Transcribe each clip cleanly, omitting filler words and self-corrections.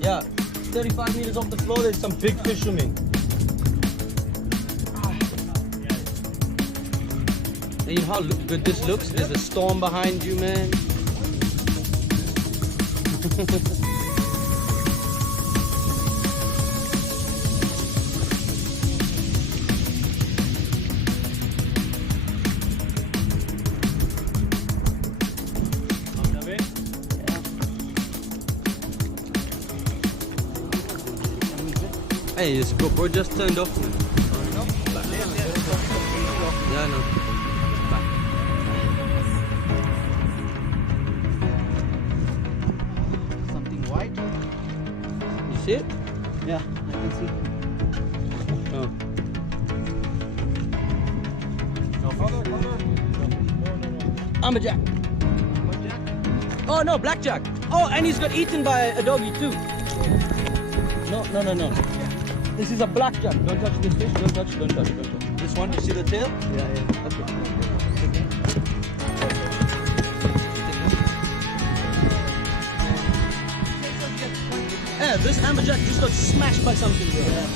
Yeah, 35 meters off the floor, there's some big fish swimming. And you know how good this looks? There's a storm behind you, man. Hey, this GoPro just turned off. Yeah, I know. Something white? You see it? Yeah, I can see. Oh. Amberjack. Oh no, blackjack. Oh, and he's got eaten by a doggy too. No. This is a blackjack. Don't touch this fish. Don't touch. This one, you see the tail? Yeah. Okay. Yeah, this amberjack just got smashed by something, bro. Yeah.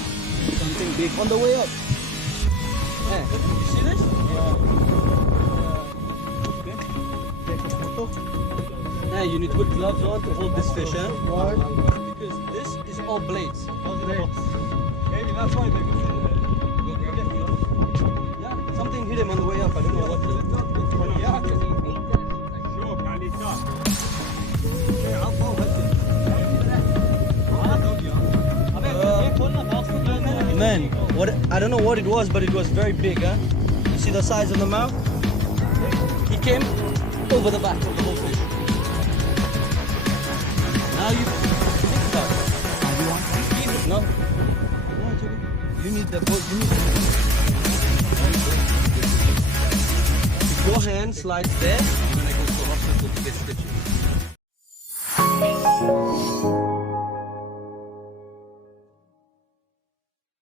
Something big on the way up. Yeah. You see this? Yeah, you need to put gloves on to hold this fish, huh? Why? Because this is all blades. Maybe that's why they go Yeah, something hit him on the way up. I don't know what. Sure, can it up? Man, what? I don't know what it was, but it was very big, huh? You see the size of the mouth? He came over the back of the whole fish. Now you think about it. No. You need the boat. If your hand slides there, you're gonna go to the hospital to get stitches.